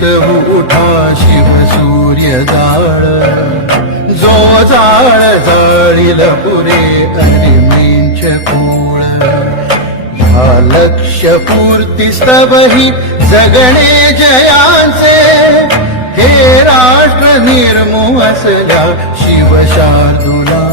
तेजीत उठा शिव सूर्य जाळ, जो जाळ जाळील पुरे अग्निमींच कुळ. ह्या लक्ष्य पूर्ती स्तवही जगणे जयांचे, हे राष्ट्र निर्मोह असल्या शिव शार्दूला.